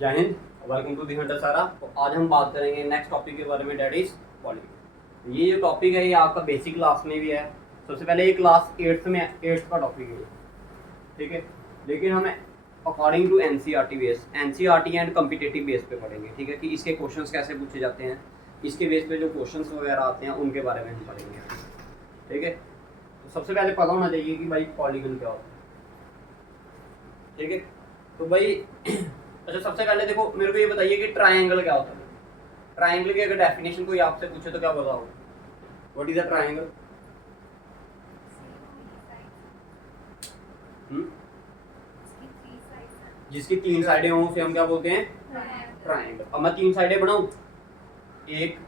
जय Hind, welcome to the hunter Sara. तो आज हम बात करेंगे नेक्स्ट टॉपिक के बारे में, डेट इज पॉलीगन। ये जो टॉपिक है ये आपका बेसिक क्लास में भी है। सबसे पहले ये क्लास 8th का टॉपिक है, ठीक है। लेकिन हमें according to NCERT base, NCERT and competitive base पे पढ़ेंगे, ठीक है, कि इसके क्वेश्चंस कैसे पूछे जाते हैं, इसके बेस पे जो क्वेश्चंस वगैरह आते हैं उनके बारे में हम पढ़ेंगे, ठीक है। तो सबसे पहले पता होना चाहिए कि भाई पॉलीगन क्या होता है, ठीक है। तो भाई अच्छा, सबसे पहले देखो मेरे को ये बताइए कि ट्रायंगल क्या होता है। ट्रायंगल की अगर डेफिनेशन कोई आपसे पूछे तो क्या बताओगे? What is a triangle? जिसकी 3 साइडें हों उसे हम क्या बोलते हैं? ट्रायंगल। अब मैं 3 साइडें बनाऊं, 1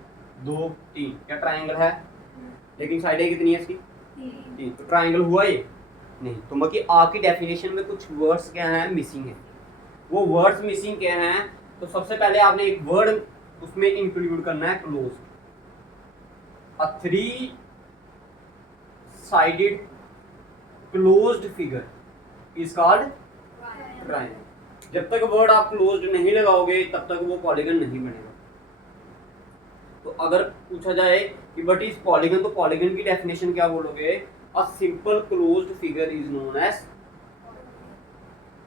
2 3, क्या ट्रायंगल है? लेकिन साइडें कितनी है इसकी? 3। तो ट्रायंगल हुआ ये नहीं। तो बाकी आपकी डेफिनेशन में कुछ वर्ड्स क्या हैं, मिसिंग है। वो वर्ड्स मिसिंग क्या हैं? तो सबसे पहले आपने एक वर्ड उसमें इंक्लूड करना है, close. A 3 sided closed figure is called triangle. जब तक वर्ड आप क्लोज्ड नहीं लगाओगे तब तक वो पॉलीगन नहीं बनेगा। तो अगर पूछा जाए कि व्हाट इज पॉलीगन, तो पॉलीगन की डेफिनेशन क्या बोलोगे? A simple closed figure is known as.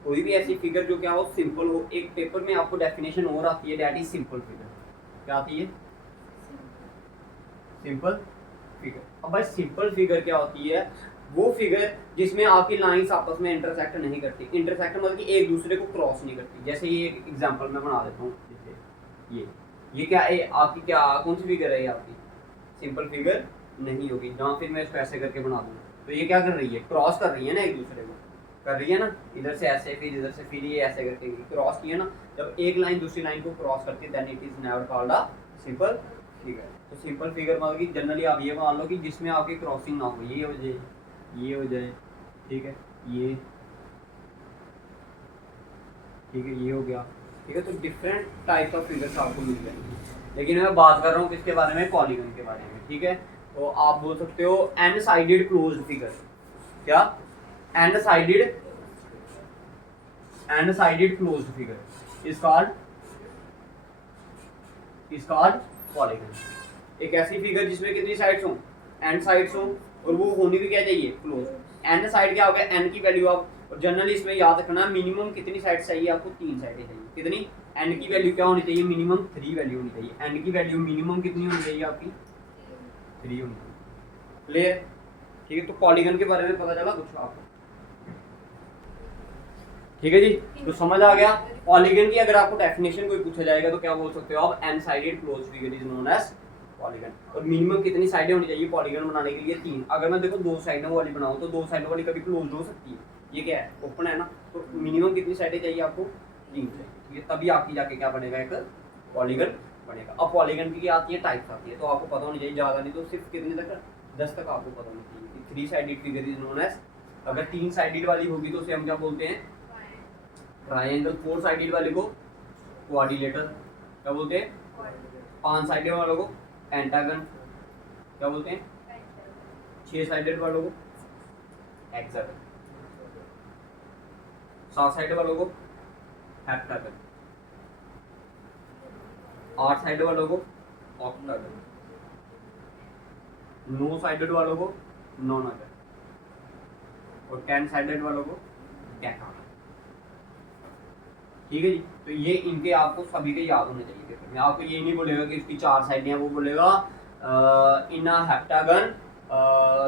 कोई भी ऐसी फिगर जो क्या हो, सिंपल हो। एक पेपर में आपको डेफिनेशन और आती है, दैट इज सिंपल फिगर। क्या आती है? Simple figure. अब भाई सिंपल फिगर क्या होती है? वो फिगर जिसमें आपकी लाइंस आपस में इंटरसेक्ट नहीं करती। इंटरसेक्ट मतलब कि एक दूसरे को क्रॉस नहीं करती। जैसे ये एग्जांपल मैं बना देता हूँ, जैसे ये क्या है आपकी, क्या कौन सी फिगर है ये आपकी? सिंपल फिगर नहीं होगी। जहाँ फिर मैं इसको ऐसे करके बना दूँ तो ये क्या कर रही है? क्रॉस कर रही है ना, एक दूसरे को कर रही है ना। इधर से ऐसे, फिर इधर से, फिर ये ऐसे करके क्रॉस किया ना। जब एक लाइन दूसरी लाइन को क्रॉस करती है then it is never called a simple figure. तो सिंपल फिगर मतलब कि जनरली आप ये मान लो कि जिसमें आपकी क्रॉसिंग ना हो, ये हो जाए, ये हो जाए, ठीक है, ये, ठीक है, ये हो गया, ठीक है। तो डिफरेंट टाइप ऑफ फिगर्स आपको मिल जाएंगे। लेकिन मैं बात कर रहा हूँ किसके बारे में? पॉलीगन के बारे में, ठीक है। तो आप बोल सकते हो एन साइडेड क्लोज्ड फिगर। क्या? N sided closed figure is called polygon. एक ऐसी फिगर जिसमें कितनी साइड्स हो? एन साइड्स हो, और वो होनी भी क्या चाहिए? क्लोज। एन साइड क्या हो गया? एन की वैल्यू आप, और जनरली इसमें याद रखना मिनिमम कितनी साइड चाहिए आपको? 3 साइडें चाहिए। कितनी? एन की वैल्यू क्या होनी चाहिए? मिनिमम 3 वैल्यू होनी चाहिए। एन की वैल्यू मिनिमम कितनी होनी चाहिए आपकी? 3 होनी चाहिए। क्लियर? ठीक है। तो पॉलीगन के बारे में पता चला कुछ आपको? ठीक है जी। तो समझ आ गया। पॉलीगन की अगर आपको डेफिनेशन कोई पूछा जाएगा तो क्या बोल सकते हो आप? N sided closed figure is known as polygon. और मिनिमम कितनी साइडें होनी चाहिए पॉलीगन बनाने के लिए? 3। अगर मैं देखो 2 साइडों वाली बनाऊं तो 2 साइडों वाली कभी क्लोज्ड हो सकती है? ये क्या है? ओपन है ना। तो मिनिमम कितनी साइडें चाहिए आपको? 3 चाहिए, ठीक है। तभी आपकी जाके क्या बनेगा? एक पॉलीगन बनेगा। अब पॉलीगन की आती है, टाइप्स आती है, तो आपको पता होनी चाहिए, ज़्यादा नहीं तो सिर्फ कितने तक? 10 तक आपको पता होनी चाहिए। 3 sided figure is known as. अगर 3 साइडेड वाली होगी तो उसे हम क्या बोलते हैं? ट्रायंगल। 4 साइडेड वाले को क्वाड्रिलेटरल क्या बोलते हैं? 5 साइडेड वालों को पेंटागन क्या बोलते हैं? 6 साइडेड वालों को हेक्सागन। 7 साइडेड वालों को हेप्टागन। 8 साइडेड वालों को ऑक्टागन। 9 साइडेड वालों को नोनागन। और 10 साइडेड वालों को डेकागन। ठीक है जी। तो ये इनके आपको सभी के याद होने चाहिए। मैं आपको ये नहीं बोलेगा कि इसकी 4 साइडें हैं, वो बोलेगा in a heptagon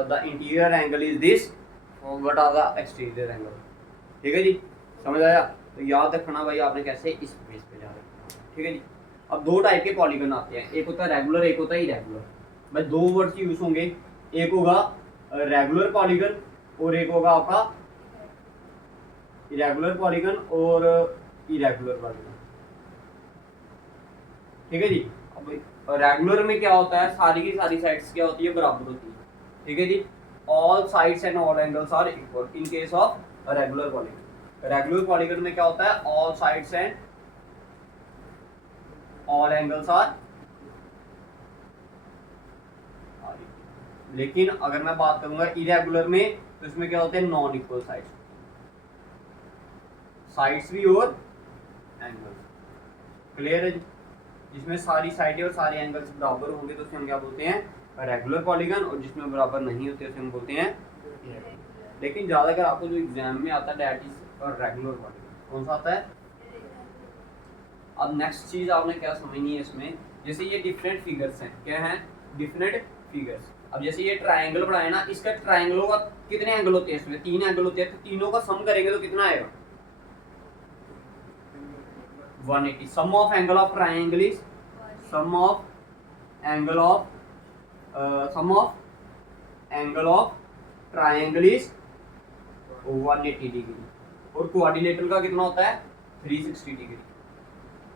the interior angle is this, what are the exterior angle. ठीक है जी, समझ आया? तो याद रखना भाई आपने कैसे इस बेस पे जा रखना। ठीक है जी। अब 2 टाइप के पॉलीगन आते हैं, एक होता है रेगुलर, एक होता है इरेगुलर। भाई 2 वर्ड्स यूज होंगे, एक होगा रेगुलर पॉलीगन और एक होगा आपका इरेगुलर पॉलीगन और इरेगुलर पॉलीगन। ठीक है जी। अब रेगुलर में क्या होता है? सारी की सारी साइड्स क्या होती है? बराबर होती है। ठीक है जी। All sides and all angles are equal in case of regular polygon. Regular polygon में क्या होता है? All sides and all angles are. लेकिन अगर मैं बात करूंगा इरेगुलर में तो इसमें क्या होते हैं? नॉन इक्वल साइड्स भी और एंगल्स। क्लियर है जी? जिसमें सारी साइडें और सारे एंगल्स बराबर होंगे तो उसे हम क्या बोलते हैं, रेगुलर पॉलीगन, और जिसमें बराबर नहीं होते उसे हम बोलते हैं irregular। लेकिन ज़्यादातर आपको जो एग्जाम में आता है दैट इज रेगुलर पॉलीगन। कौन सा आता है? अब नेक्स्ट चीज आपने क्या समझनी है इसमें, जैसे ये डिफरेंट फिगर्स हैं, क्या हैं? Different figures. अब जैसे ये ट्रायंगल बनाया ना, इसका ट्रायंगलों का कितने एंगल होते हैं? इसमें 3 एंगल होते हैं, तो तीनों का सम करेंगे तो कितना आएगा? 180। Sum of angle of triangle is sum of angle of sum of angle of triangle is 180 degree, और कोऑर्डिनेटर का कितना होता है? 360 डिग्री।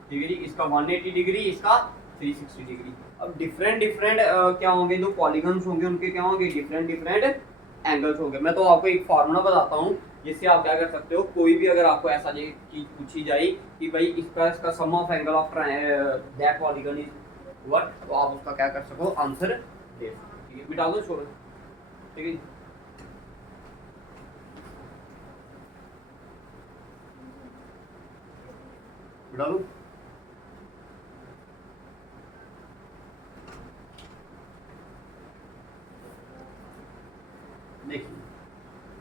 डिग्री इसका 180 डिग्री, इसका 360 डिग्री। अब डिफरेंट क्या होंगे, जो पॉलीगन्स होंगे उनके क्या होंगे? डिफरेंट एंगल्स होंगे। मैं तो आपको एक फार्मूला बताता हूँ जिससे आप क्या कर सकते हो, कोई भी अगर आपको ऐसा चीज पूछी जाए कि भाई इसका sum of angle of that polygon is what, तो आप उसका क्या कर सको, आंसर दे सको। ठीक है, मिटा दो, छोड़ो। ठीक है, मिटा दो।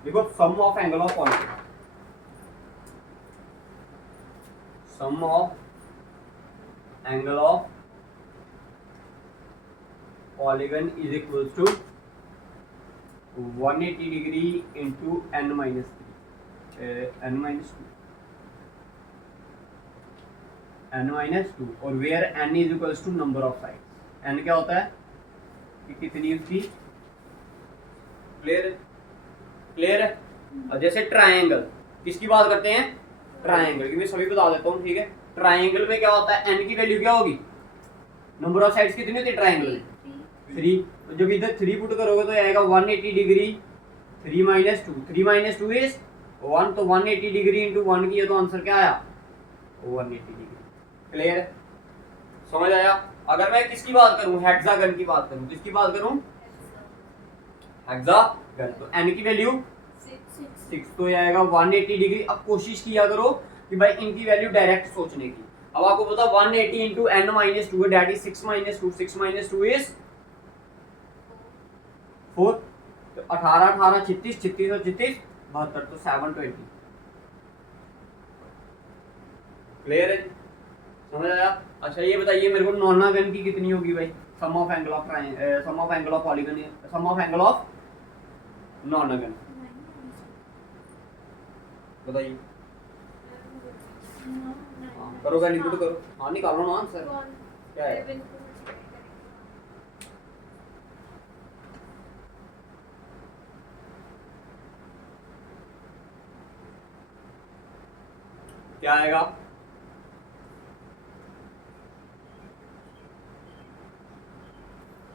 देखो sum of angle of polygon, sum of angle of polygon is equal to 180 degree into n minus 2 और where n is equals to number of sides. n क्या होता है कि कितनी उसकी, क्लियर है? और जैसे ट्रायंगल, किसकी बात करते हैं? ट्रायंगल की मैं सभी बता देता हूँ। ठीक है, ट्रायंगल में क्या होता है? n की वैल्यू क्या होगी? नंबर ऑफ साइड्स कितनी होती है ट्रायंगल में? 3। तो जब इधर 3 पुट करोगे तो आएगा 180 डिग्री 3 माइनस 2, 3 माइनस 2 इज 1, तो 180 डिग्री इंटू 1 किया तो आंसर क्या आया? 180 डिग्री। क्लियर है? समझ आया? अगर मैं किसकी बात करूं, हेक्सागन की बात करूं, किसकी बात करूं? हेक्सागन। तो n की वैल्यू 6, तो आएगा 180 डिग्री। अब कोशिश किया करो कि भाई इनकी वैल्यू डायरेक्ट सोचने की। अब आपको पता 180 into n minus 2 that is 6 minus 2, 6 minus 2 is 4, तो 18 18 36, 36 और 36 72, तो 720। क्लियर है? समझ आया? अच्छा ये बताइए मेरे को नॉनागन की कितनी होगी भाई? Sum of angle of sum of angle of polygon, sum of angle of nonagon बताइए। करो वैल्यू पुट करो, हाँ निकालो ना आंसर क्या है। क्या आएगा?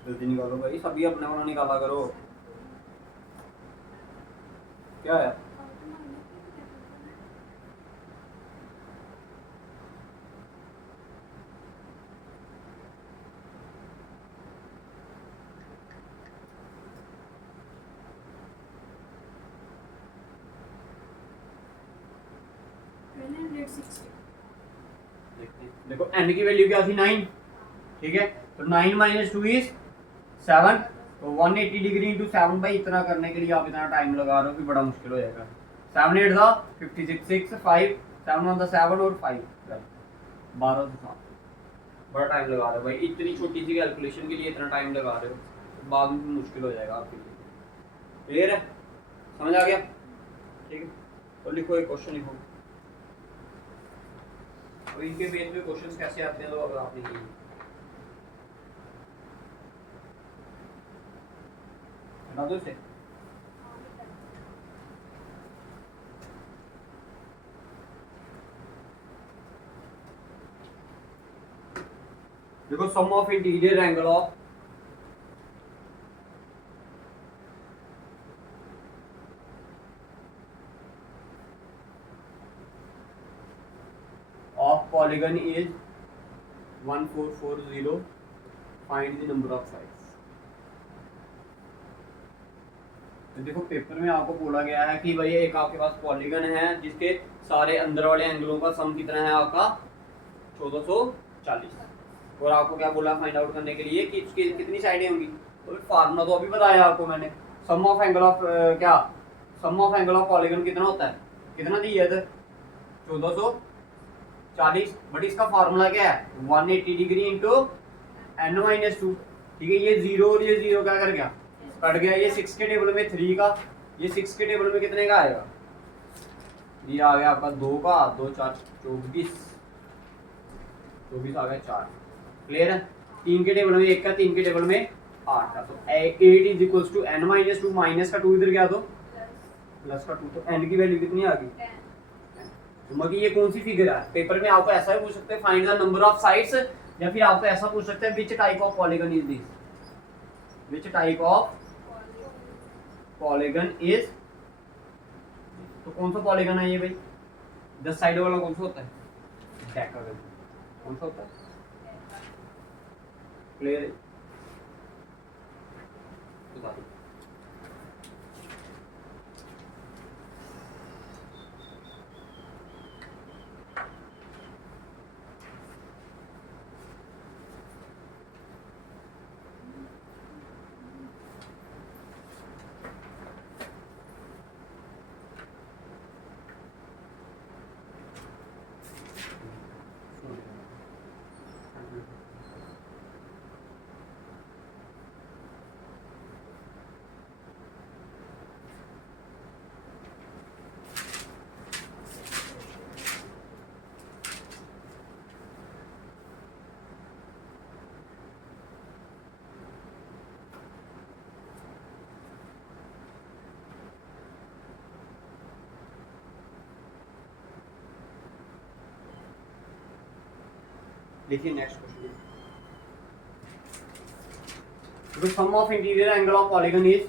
जल्दी निकालो भाई, सभी अपने अपना निकाला करो। क्या है? देखो n की वैल्यू क्या थी? 9। ठीक है, तो 9 माइनस 2 इज 7, तो 180 डिग्री इंटू 7 भाई इतना करने के लिए आप इतना टाइम लगा रहे हो कि बड़ा मुश्किल हो जाएगा। 7 8 था 56, 6 5 7 1 था 7 और 5 12 से 7, बड़ा टाइम लगा रहे हो भाई। इतनी छोटी सी कैलकुलेशन के लिए इतना टाइम लगा रहे हो, तो बाद में मुश्किल हो जाएगा आपके लिए। क्लियर है? समझ आ गया? ठीक है, तो लिखो एक क्वेश्चन लिखो। अब इनके बेस पे क्वेश्चंस कैसे आते हैं तो अगर आपने किए बता दो इसे। देखो sum of interior angle of polygon is 1440, find the number of sides. तो देखो पेपर में आपको बोला गया है कि भाई एक आपके पास पॉलीगन है जिसके सारे अंदर वाले एंगलों का सम कितना है आपका? 1440। 40। और आपको क्या बोला फाइंड आउट करने के लिए कि इसकी कितनी साइडें होंगी, तो फार्मूला तो अभी बताया आपको मैंने, सम ऑफ एंगल ऑफ क्या सम ऑफ एंगल ऑफ पॉलीगन कितना होता है, कितना दिया था 1440, बट इसका फार्मूला क्या है 180 डिग्री इंटू n-2। ठीक है, ये जीरो और ये जीरो क्या कर गया, कट गया। ये 6 के टेबल में 3 का, ये 6 के टेबल में कितने का आएगा, ये आ गया आपका 2 का, 2 4 24 आ गया 4। क्लियर है। 3 के टेबल में 1 का, 3 के टेबल में 8 का, तो 8 is equals to n-2, minus का 2 इधर गया तो प्लस का 2, तो n की वैल्यू कितनी आ गई। तो मगर ये कौन सी फिगर है, पेपर में आपको ऐसा भी पूछ सकते हैं find the number of sides, या फिर आपको ऐसा पूछ सकते हैं which type of polygon is this, which type of polygon is. तो कौन सा पॉलीगन है ये भाई, 10 साइड वाला कौन सा होता है, डेकागन। कौन सा होता है, क्लियर, बता दो। देखिए next question, the sum of interior angle of polygon is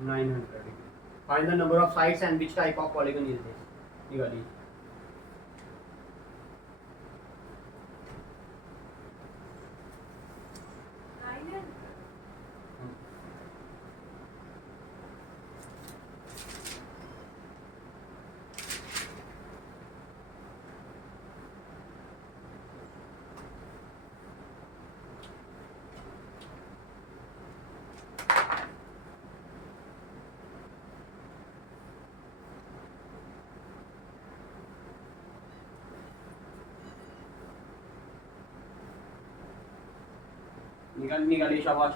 900 degree, find the number of sides and which type of polygon is this. ये वाली निकालिए शाबाश।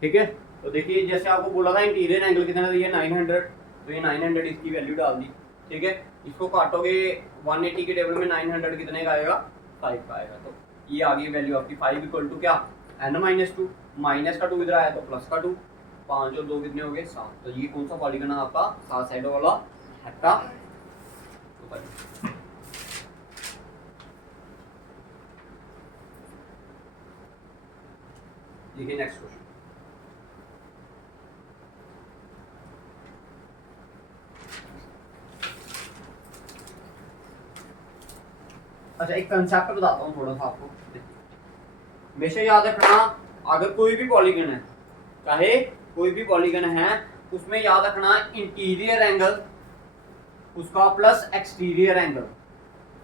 ठीक है, तो देखिए जैसे आपको बोला था इंटीरियर एंगल कितना दिया 900, तो ये 900 इसकी वैल्यू डाल दी। ठीक है, इसको काटोगे 180 के टेबल में 900 कितने का आएगा, 5 का आएगा। तो ये आ गई वैल्यू आपकी 5 इक्वल टू क्या n-2, माइनस का 2 इधर आया तो प्लस का 2, 5 और 2 कितने हो गए 7। तो ये कौन सा पॉलीगन है आपका, 7 साइडों वाला हेक्टा। देखिए नेक्स्ट क्वेश्चन, अच्छा एक कंसेप्ट बताता हूँ थोड़ा सा आपको, हमेशा याद रखना अगर कोई भी पॉलीगन है, चाहे कोई भी पॉलीगन है, उसमें याद रखना इंटीरियर एंगल उसका प्लस एक्सटीरियर एंगल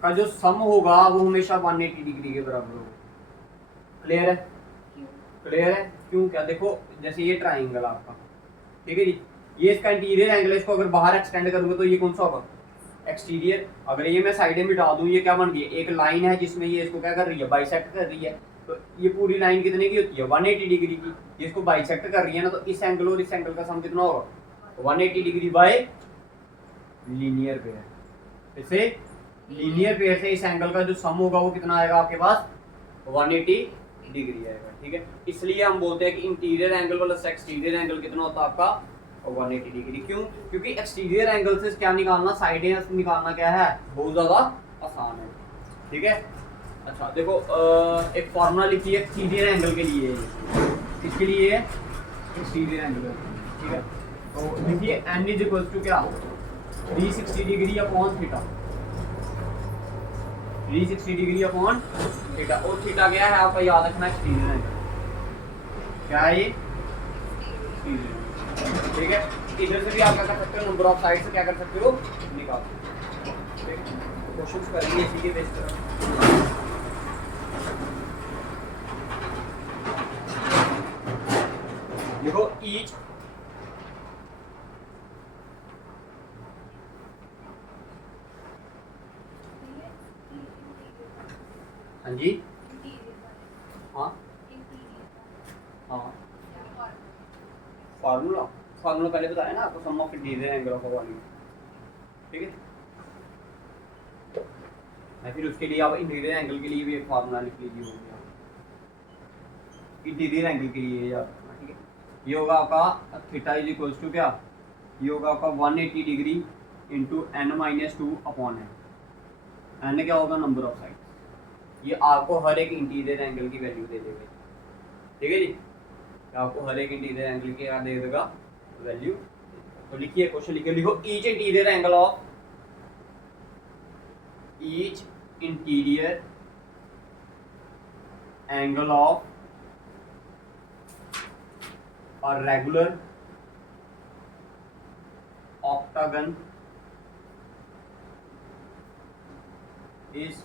का जो सम होगा वो हमेशा 180 डिग्री के बराबर होगा। क्लियर है, क्लियर है। क्यों, क्या देखो जैसे ये ट्राइंगल आपका, ठीक है जी, ये इसका इंटीरियर एंगल है, इसको अगर बाहर एक्सटेंड करूंगा तो ये कौन सा होगा, एक्सटीरियर। अगर ये मैं साइड में मिटा दूं, ये क्या बन गई, एक लाइन है जिसमें ये इसको क्या कर रही है, बाइसेक्ट कर रही है। तो ये पूरी लाइन कितने की होती है, 180 डिग्री की। ये इसको बाइसेक्ट कर रही है ना, तो इस एंगल और इस एंगल का सम कितना होगा, 180 डिग्री बाय लीनियर पेयर। इसे लीनियर पेयर से इस एंगल का जो सम होगा वो कितना आएगा आपके पास, 180 डिग्री आएगा। ठीक है, इसलिए हम बोलते हैं कि interior angle plus exterior angle कितना होता है आपका, 180 डिग्री। क्यों, क्योंकि एक्सटीरियर एंगल से क्या निकालना, साइडें निकालना क्या है, बहुत ज़्यादा आसान है। ठीक है, अच्छा देखो एक फॉर्मूला लिखिए एक्सटीरियर एंगल के लिए, किसके लिए, एक्सटीरियर एंगल। ठीक है, तो लिखिए n इज इक्वल टू क्या, 360 degree upon theta. 360 degree upon theta, और थीटा क्या है आपका याद रखना, एक्सटीरियर एंगल। क्या है ये? एक्सटीरियर। ठीक है, इधर से भी आप क्या कर सकते हो, नंबर ऑफ साइड से क्या कर सकते हो, निकाल सकते हो। ठीक है, क्वेश्चंस करेंगे इसी के बेस पर। देखो ईच हाँ जी हाँ हाँ फार्मूला फार्मूला पहले बताया ना आपको, sum of interior angle of a volume. ठीक है, या फिर उसके लिए आप इंटीरियर एंगल के लिए भी एक फार्मूला लिख लीजिए, हो गया इंटीरियर एंगल के लिए याद रखना। ठीक है, ये होगा आपका थीटा इज इक्वल्स टू क्या, ये होगा आपका 180 degree into n-2 upon N क्या होगा, नंबर ऑफ साइड। ये आपको हर एक इंटीरियर एंगल की वैल्यू दे देगा। ठीक है जी, आपको हर एक इंटीरियर एंगल के क्या दे देगा, वैल्यू। तो लिखिए, क्वेश्चन लिखिए, लिखो each interior angle of each interior angle of a regular octagon is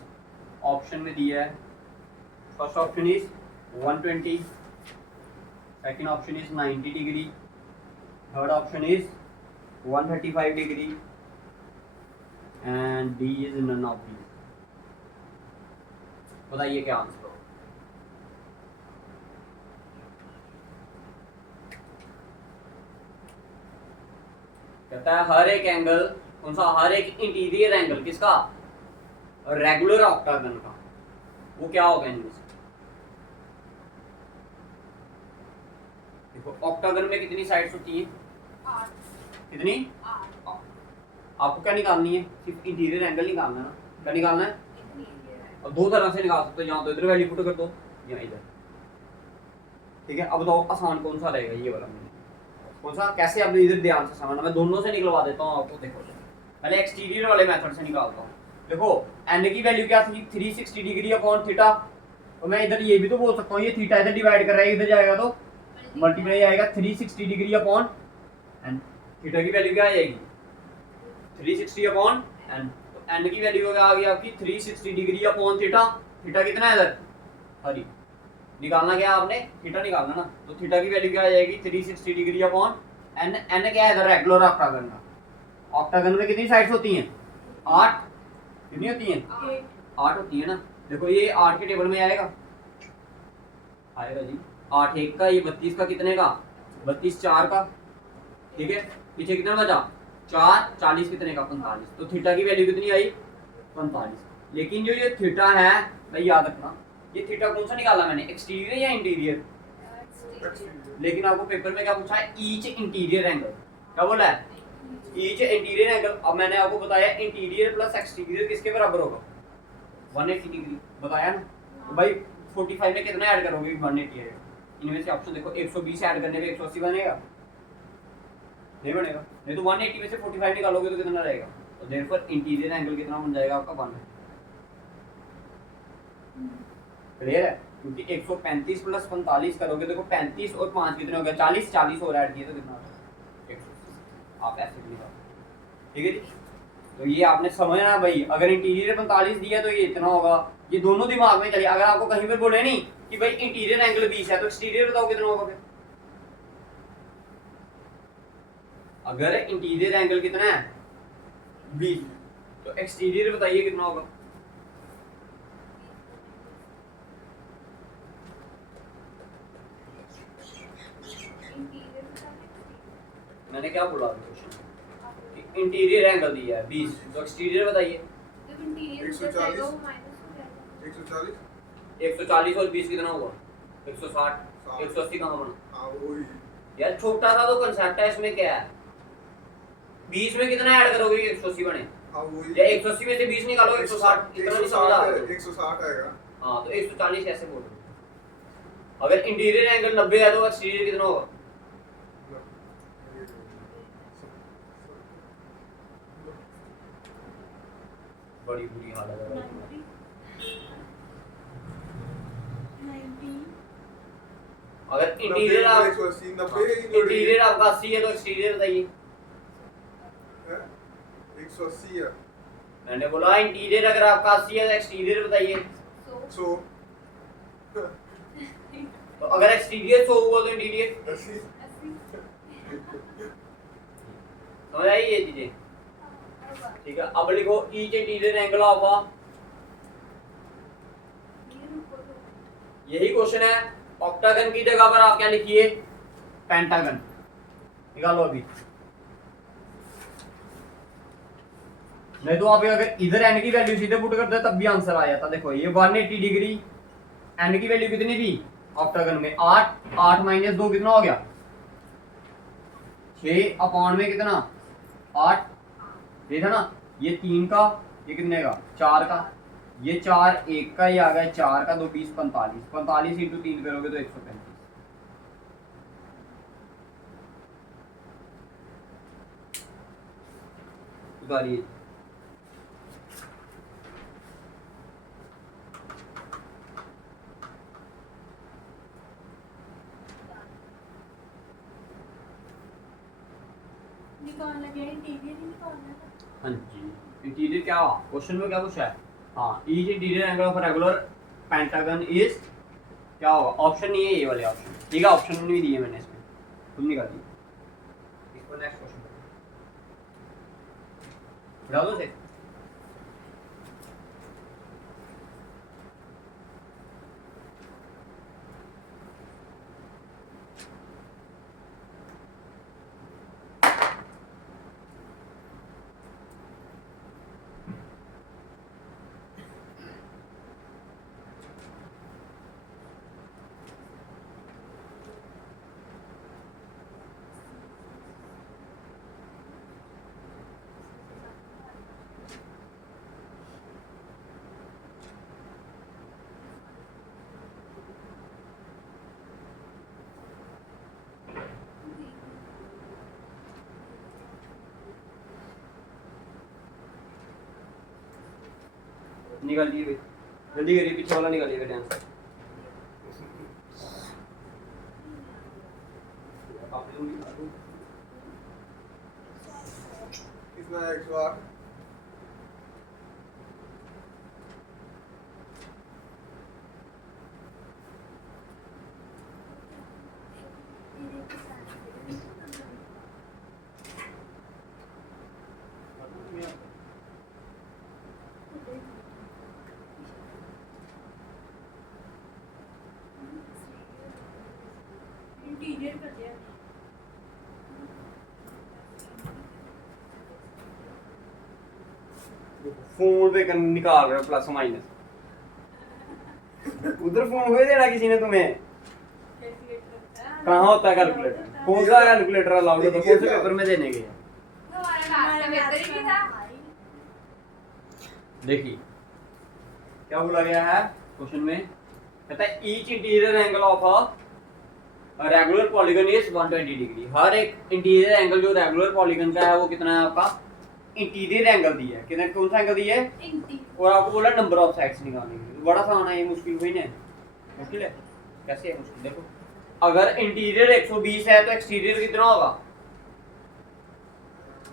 option में दिया है। First option is 120, second option is 90 degree, third option is 135 degree and D is none of these. बताइए क्या answer हो। कहता है हर एक angle, कौन सा, हर एक इंटीरियर एंगल किसका, रेगुलर ऑक्टागन का, वो क्या होगा इनमें से। देखो ऑक्टागन में कितनी साइड्स होती हैं, 8। कितनी, 8। आपको क्या निकालनी है, सिर्फ इंटीरियर एंगल निकालना है ना, क्या निकालना है, और दो तरह से निकाल सकते हो, यहाँ तो इधर वैल्यू पुट कर दो या इधर। ठीक है, अब बताओ आसान कौन सा रहेगा, ये वाला मैंने कौन सा, कैसे आप इधर ध्यान से समझना, मैं दोनों से निकलवा देता हूँ आपको। देखो पहले एक्सटीरियर वाले मेथड से निकालता हूँ। देखो एन की वैल्यू क्या थी, 360 डिग्री अपॉन थीटा, और मैं इधर ये भी तो बोल सकता हूँ, ये थीटा इधर डिवाइड कर रहा है, इधर जाएगा तो मल्टीप्लाई आएगा 360 डिग्री अपॉन एन। थीटा की वैल्यू क्या आ जाएगी, 360 अपॉन एन। तो एन की वैल्यू क्या आ गई आपकी, 360 डिग्री अपॉन थीटा। थीटा कितना है इधर, सॉरी निकालना क्या आपने, थीटा निकालना ना, तो थीटा की वैल्यू क्या आ जाएगी, 360 डिग्री अपॉन एन। एन क्या है इधर, रेगुलर ऑक्टागन का। ऑक्टागन में कितनी साइड्स होती हैं, 8। कितनी होती हैं, 8 होती है ना। देखो ये 8 के टेबल में आएगा, आएगा जी 8 1 का, ये 32 का, कितने का, 32 4 का। ठीक है, पीछे कितना बचा, 4 40 कितने का, 45। तो थीटा की वैल्यू कितनी आई, 45। लेकिन जो ये थीटा है, भाई याद रखना, ये थीटा कौन सा निकाला मैंने, एक्सटीरियर या इंटीरियर। लेकिन आपको पेपर में क्या पूछा है, ईच इंटीरियर एंगल, क्या बोला है, ईच इंटीरियर एंगल। अब मैंने आपको बताया इंटीरियर प्लस एक्सटीरियर किसके बराबर होगा, 180 डिग्री बताया ना। तो भाई 45 में कितना ऐड करोगे, 180 है। इनमें से ऑप्शन देखो, 120 ऐड करने पे 180 बनेगा, नहीं बनेगा। नहीं तो 180 में से 45 निकालोगे तो कितना रहेगा, तो देयरफॉर इंटीरियर एंगल कितना बन जाएगा आपका, 180। क्लियर है, क्योंकि 135 प्लस 45 करोगे, देखो 35 और 5 कितने हो गए, 40, 40 और ऐड किए तो कितना, 180। आप ऐसे भी निकालो। ठीक है जी, तो ये आपने समझना भाई, अगर इंटीरियर 45 दिया तो ये इतना होगा, ये दोनों दिमाग में चलिए। अगर आपको कहीं पर बोले नहीं कि भाई इंटीरियर एंगल 20 है, तो एक्सटीरियर बताओ कितना होगा फिर। अगर इंटीरियर एंगल कितना है 20, तो एक्सटीरियर बताइए कितना होगा। मैंने क्या बोला क्वेश्चन, इंटीरियर एंगल दिया है 20, तो एक्सटीरियर बताइए। 140 और 20 कितना हुआ, 160। 180 कहाँ बना, यार छोटा सा तो कंसेप्ट है, इसमें क्या है, 20 में कितना ऐड करोगे 180 बने, या 180 में से 20 निकालो 160, इतना नहीं समझा, 160 आएगा। हाँ, तो 140 कैसे बोल रहे हो। अगर इंटीरियर एंगल 90 है तो एक्सटीरियर कितना होगा, बड़ी बुरी हालत है। अगर इंटीरियर आप 180 90 इंटीरियर आपका 80 है तो एक्सटीरियर बताइए। 180 है। मैंने बोला इंटीरियर अगर आपका 80 है तो एक्सटीरियर बताइए। 100 तो अगर एक्सटीरियर 100 हुआ तो इंटीरियर 80 समझ आई ये चीजें? ठीक है, अब लिखो ईच इंटीरियर एंगल ऑफ यही क्वेश्चन है। ऑक्टागन की जगह पर आप क्या लिखिए? पेंटागन। निकालो अभी। नहीं तो आप अगर इधर एन की वैल्यू सीधे पुट करते तब भी आंसर आ जाता। देखो ये 180 डिग्री, एन की वैल्यू कितनी थी ऑक्टागन में? 8, 8 माइनस 2 कितना हो गया? 6 अपॉन में कितना? 8। ये था ना, ये 3 का, ये कितने का? 4 का, ये 4 1 का, ये आ गया 4 का, 2 20 45, 45 इंटू 3 करोगे तो 135। उतारिए। निकालना क्या है? इंटीरियर ही निकालना है। हाँ जी, इंटीरियर क्या हुआ? क्वेश्चन में क्या पूछा है? हाँ, each interior angle of regular pentagon is क्या होगा? ऑप्शन नहीं है ये वाले ऑप्शन, ठीक है? ऑप्शन नहीं दिए मैंने इसमें, तुम निकालिए इसको। नेक्स्ट क्वेश्चन उठा दो से। निकालिए भाई, जल्दी करिए, पीछे वाला निकालिए बेटा आंसर। कितना है? 108 इंटीरियर कर दिया। फोन पे निकाल रहे हो प्लस माइनस। उधर फोन हुए देना किसी ने तुम्हें? कहाँ होता है कैलकुलेटर? कौन सा कैलकुलेटर अलाउड होता है? कौन से पेपर में देने के? देखिए क्या बोला गया है क्वेश्चन में, कहता है each interior angle of a regular polygon is 120 degree. हर एक इंटीरियर एंगल जो रेगुलर पॉलीगन का है वो कितना है आपका? इंटीरियर एंगल दिया है। कितना, कौन सा एंगल दिया है? और आपको बोला नंबर ऑफ साइड्स निकालने के लिए। बड़ा आसान है ये, मुश्किल हुई ना? मुश्किल है? कैसे है मुश्किल? देखो अगर इंटीरियर 120 है तो एक्सटीरियर कितना होगा?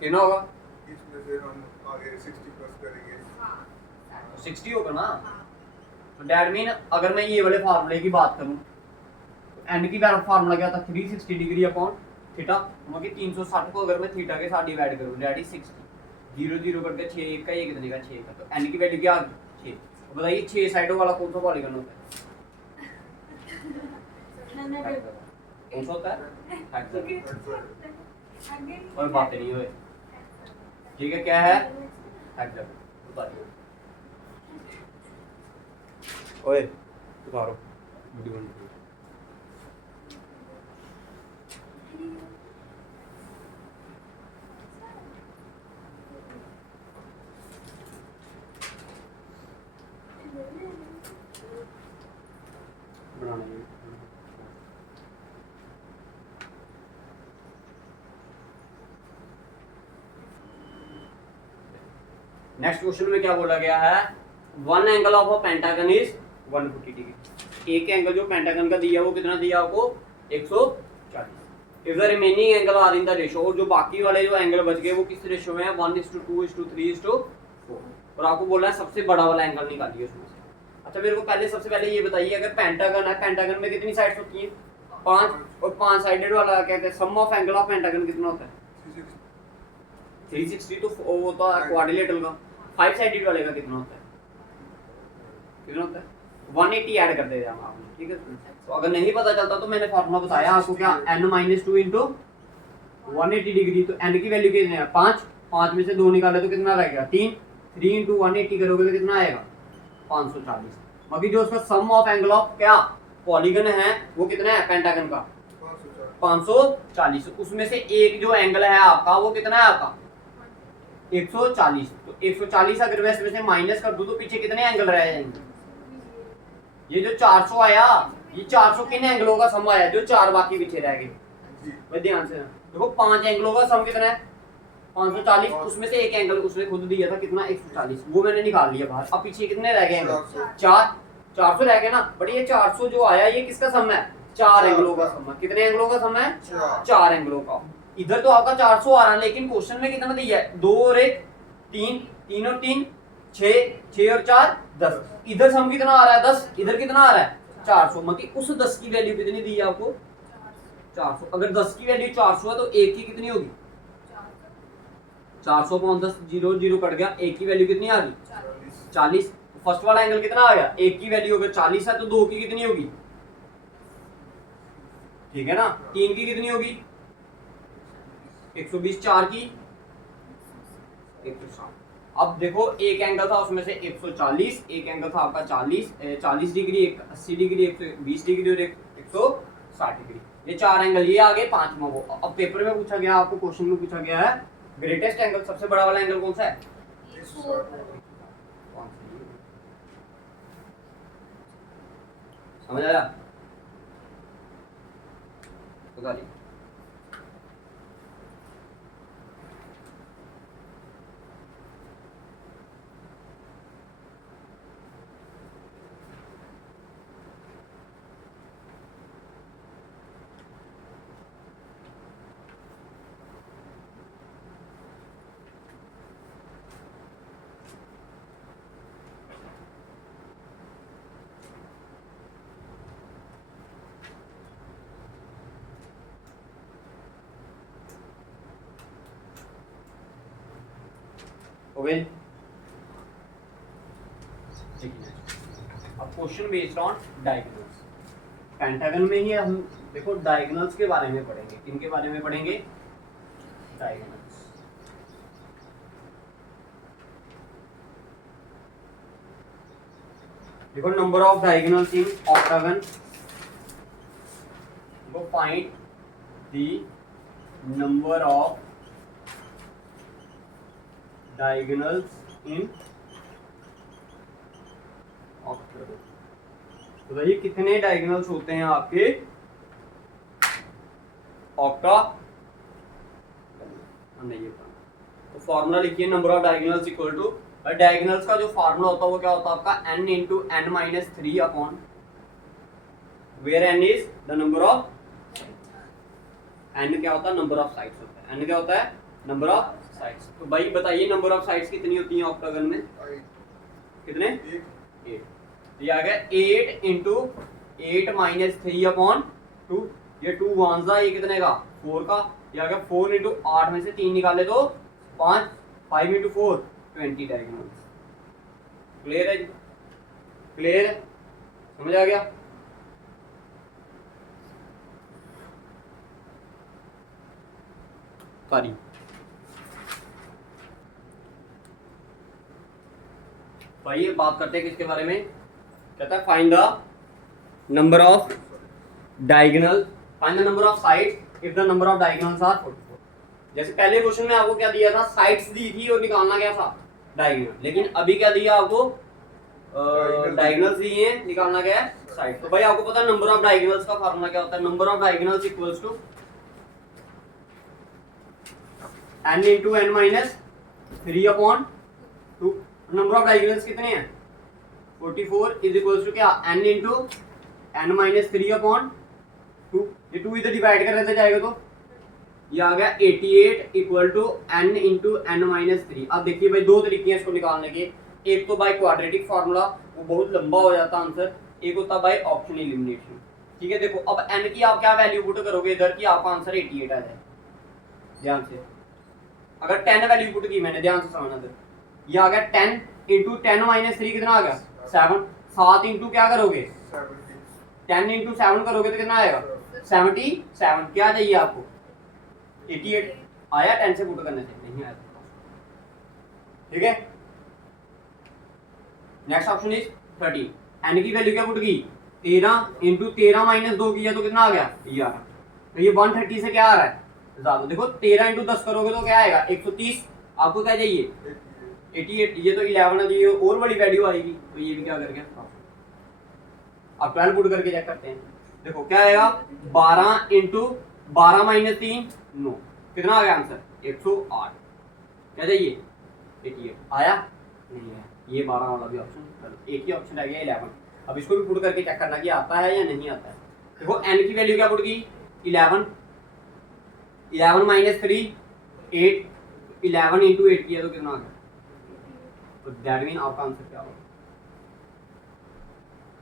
कितना होगा? इसमें से हम आगे 60 प्लस करेंगे। 60 होगा ना? तो दैट मीन अगर मैं ये वाले फार्मूले की बात करूं तो एन की फार्मूला क्या था? 360 डिग्री अपॉन थीटा। मतलब 360 को अगर मैं थीटा के साथ डिवाइड करूं दैट इज 60। 0 0 करके 6 1 का, ये कितने का? 6 का। तो एन की वैल्यू क्या आ गई? 6। तो बताइए 6 साइडों वाला कौन सा पॉलीगन होता है? कौन सा होता है? हेक्सागन। और बातें नहीं हुए, ठीक है? क्या है? हेक्सागन। बताइए ओए उतारो वीडियो बंद करो। बनाना है नेक्स्ट क्वेश्चन में क्या बोला गया है? One angle of a pentagon is 150 degree. एक एंगल जो पेंटागन का दिया वो कितना दिया आपको 140। If the remaining angle are in the ratio, और जो बाकी वाले जो एंगल बच गए वो किस रेशियो में है 1:2:3:4। और आपको बोला है सबसे बड़ा वाला एंगल निकालिए उसमें से। अच्छा मेरे को सबसे पहले ये बताइए, अगर पेंटागन है, पेंटागन में कितनी साइड्स होती हैं 5, और 5 साइडेड वाला कहते हैं सम ऑफ एंगल ऑफ पेंटागन कितना होता है 360। तो वो होता है क्वाड्रिलेटरल का। 5 साइडेड वाले का कितना होता है 180 ऐड कर दे रहे आपने, ठीक है। तो अगर नहीं पता चलता तो मैंने फार्मूला बताया आपको, क्या n-2 * 180 डिग्री। तो n की वैल्यू कितनी है 5, 5 में से 2 निकाले तो कितना रहेगा 3, 3 × 180 करोगे तो कितना आएगा 540। बाकी जो उसका सम ऑफ एंगल ऑफ क्या पॉलीगन है वो कितना है पेंटागन का 540। उसमें से एक जो एंगल है आपका वो कितना है आपका 140। तो 140 अगर मैं इसमें से माइनस कर दूं तो पीछे कितने एंगल रह जाएंगे, ये जो 400 आया ये 400 किन एंगलों का सम आया जो 4 बाकी पीछे रह गए। भाई ध्यान से देखो 5 एंगलों का सम कितना है 540, उसमें से एक एंगल उसने खुद दिया था कितना 140, वो मैंने निकाल लिया बाहर। अब पीछे कितने रह गए एंगल 400 रह गए ना। बट ये 400 जो आया ये किसका सम है 4 एंगलों का सम है। कितने एंगलों का सम है 4 एंगलों का। इधर तो आपका 400 आ रहा है लेकिन क्वेश्चन में कितना दिया है 2 और 1 3, 3 और 3 6, 6 और 4 10। इधर सम कितना आ रहा है 10, इधर कितना आ रहा है 400। मतलब उस 10 की वैल्यू कितनी दी है आपको 400। अगर 10 की वैल्यू 400 है तो 1 की कितनी होगी 400 / 10 0 0 कट गया, 1 की वैल्यू कितनी आ गई 40। फर्स्ट वाला एंगल कितना आ गया 1 की वैल्यू अगर 40 है तो 2 की कितनी होगी, ठीक है ना। 3 की कितनी होगी 120, 4 की 160। अब देखो एक एंगल था उसमें से 140, एक एंगल था आपका 40 डिग्री, एक 80 डिग्री, 120 डिग्री और एक 160 डिग्री। ये 4 एंगल ये आ गए 5वां वो। अब पेपर में पूछा गया, आपको क्वेश्चन में पूछा गया है ग्रेटेस्ट एंगल, सबसे बड़ा वाला एंगल कौन सा है समझ आया बताइए। ओके अब question based on diagonals. Pentagon में ही हम देखो डायगोनल्स के बारे में पढ़ेंगे। किनके बारे में पढ़ेंगे डायगोनल्स। देखो number of diagonals in octagon, वो find the number of diagonals in octagon. तो भाई कितने डायगोनल्स होते हैं आपके ऑक्टागन। तो फॉर्मूला लिखिए number of diagonals equal to, diagonals का जो फॉर्मूला होता है वो क्या होता है आपका n × n-3 upon where n is the number of, n क्या होता है नंबर ऑफ साइड्स होता है, n क्या होता है नंबर ऑफ साइड्स। तो भाई बताइए नंबर ऑफ साइड्स कितनी होती हैं ऑक्टागन में कितने 8। ये आ गया 8 × 8 - 3 अपॉन 2। ये 2 1 ये कितने का 4 का। ये आ गया 4 × 8 में से 3 निकाले तो 5, 5 × 4 20 डायगोनल्स। क्लियर है क्लियर है समझ आ गया। सॉरी तो आइए बात करते हैं किसके बारे में। कहता है find the number of diagonal, find the number of sides if the number of diagonals are 44। जैसे पहले क्वेश्चन में आपको क्या दिया था साइड्स दी थी और निकालना क्या था डायगोनल, लेकिन अभी क्या दिया आपको डायगोनल्स दिए हैं निकालना क्या है साइड। तो भाई आपको पता है नंबर ऑफ डायगोनल्स का फार्मूला क्या होता है, number of diagonals equals to n × n-3 upon 2। Number of diagonals कितने हैं 44 इज इक्वल्स टू क्या n × n माइनस 3 अपॉन 2, ये 2 इधर डिवाइड कर देते जाएगा तो ये आ गया 88 equal to n into n minus 3। अब देखिए भाई दो तरीके हैं इसको निकालने के, एक तो बाय क्वाड्रेटिक फार्मूला, वो बहुत लंबा हो जाता आंसर, एक होता बाय ऑप्शन एलिमिनेशन। ठीक है, देखो अब n की आप क्या वैल्यू पुट करोगे इधर की, आपका आंसर 88 आ जाए। ध्यान से, अगर 10 वैल्यू पुट की मैंने, ध्यान से समझना इधर, ये आ गया 10 इंटू 10 माइनस 3 कितना आ गया 7, 7 इंटू क्या करोगे 70 10 इंटू 7 करोगे तो कितना आएगा 77। क्या चाहिए आपको 88 आया 10 से पुट करने से, नहीं आया। ठीक है, नेक्स्ट ऑप्शन इज 13, n की वैल्यू क्या पुट की 13 इंटू 13 माइनस 2 किया तो कितना आ गया ये आ गया। तो ये 130 से क्या आ रहा है ज्यादा, देखो 13 इंटू 10 करोगे तो क्या आएगा 130, आपको क्या चाहिए 88, ये तो 11 है, ये और बड़ी वैल्यू आएगी, तो ये भी क्या कर गया। अब 12 पुट करके चेक करते हैं, देखो क्या आएगा 12 इंटू 12 माइनस 3 9, कितना आ गया आंसर 108। क्या चाहिए 88 आया नहीं है, ये 12 वाला भी ऑप्शन, एक ही ऑप्शन रह गया 11। अब इसको भी पुट करके चेक करना कि आता है या नहीं आता है। देखो n की वैल्यू क्या पुट की 11, 11 माइनस 3 8, 11 इंटू 8 किया तो कितना आ गया, तो दैट मीन आपका आंसर क्या होगा।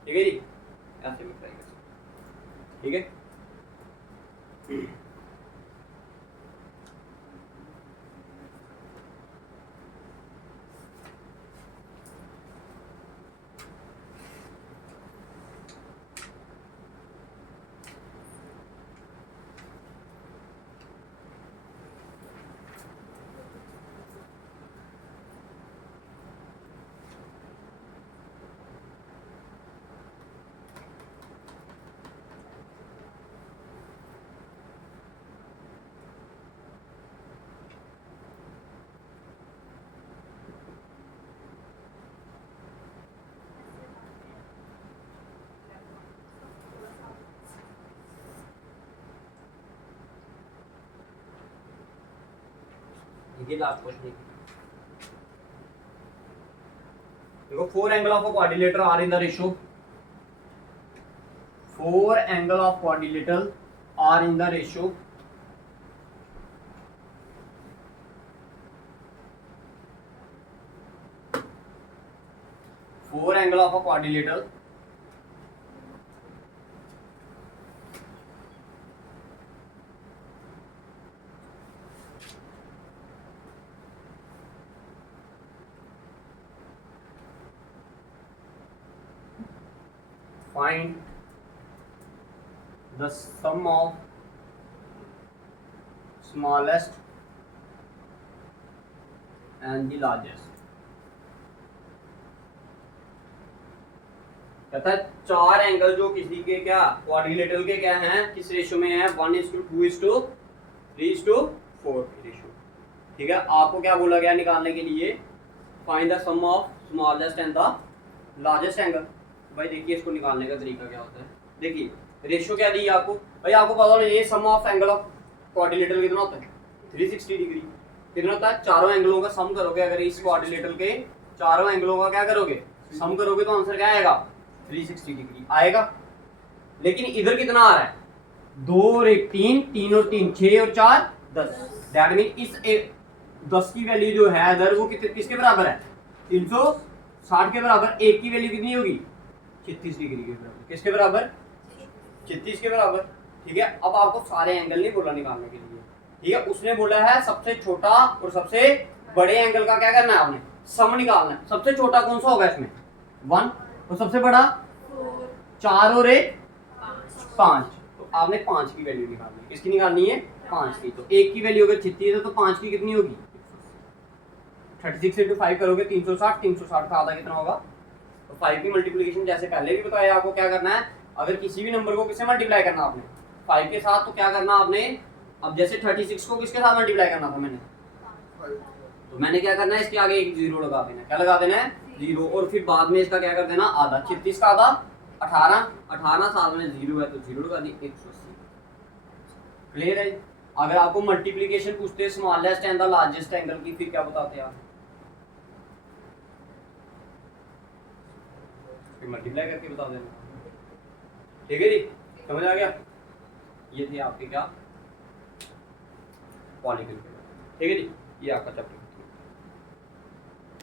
ठीक है जी, ऐसे भी ट्राई करें। ठीक है, ये लास्ट क्वेश्चन। देखो 4 angle of a quadrilateral are in the ratio, 4 angle of quadrilateral are in the ratio 4 angle of a quadrilateral find the sum of smallest and the largest। कहता है चार एंगल जो किसी के क्या क्वाड्रिलेटरल के क्या हैं, किस रेशियो में है 1:2:3:4 रेशियो। ठीक है, आपको क्या बोला गया निकालने के लिए, find the sum of smallest and the largest angle. भाई देखिए इसको निकालने का तरीका क्या होता है, देखिए रेशियो क्या दी आपको, भाई आपको पता होना ये सम ऑफ एंगल ऑफ क्वाड्रिलेटरल कितना होता है 360 डिग्री। कितना होता है, चारों एंगलों का सम करोगे, अगर इस क्वाड्रिलेटरल के चारों एंगलों का क्या करोगे सम करोगे तो आंसर क्या आएगा 360 डिग्री आएगा। लेकिन इधर कितना आ रहा है 2 और 1 3, 3 और 3 6 और 4 10, दैट मीन इस 10 की वैल्यू जो है इधर वो किसके बराबर है 360 के बराबर। एक की वैल्यू कितनी होगी 36 डिग्री के बराबर, किसके बराबर 36 के बराबर। ठीक है, अब आपको सारे एंगल नहीं बोला निकालने के लिए, ठीक है, उसने बोला है सबसे छोटा और सबसे बड़े एंगल का क्या करना है आपने सम निकालना है। सबसे छोटा कौन सा होगा इसमें 1 और सबसे बड़ा 4 और 1 5, तो आपने 5 की वैल्यू निकालनी है। किसकी निकालनी है 5 की। तो 1 की वैल्यू अगर 36 है तो 5 की कितनी होगी 36 से 5 करोगे 360, 360 का आधा कितना होगा, तो 5 की मल्टीप्लिकेशन जैसे पहले भी बताया आपको क्या करना है, अगर किसी भी नंबर को किससे मल्टीप्लाई करना आपने 5 के साथ, तो क्या करना आपने, अब जैसे 36 को किसके साथ मल्टीप्लाई करना था मैंने, तो मैंने क्या करना है इसके आगे एक जीरो लगा देना है। क्या लगा देना है जीरो, और फिर बाद में इसका क्या कर देना आधा, 36 का आधा 18, 18 साथ में जीरो है तो जीरो लगा दी 180। क्लियर है। अगर आपको मल्टीप्लिकेशन पूछते हैं smallest and the largest angle की, फिर क्या बताते आप, फिर मल्टीप्लाई करके बता देना। ठीक है जी, समझ आ गया। ये थे आपके क्या पॉलीगन, ठीक है जी, ये आपका चैप्टर।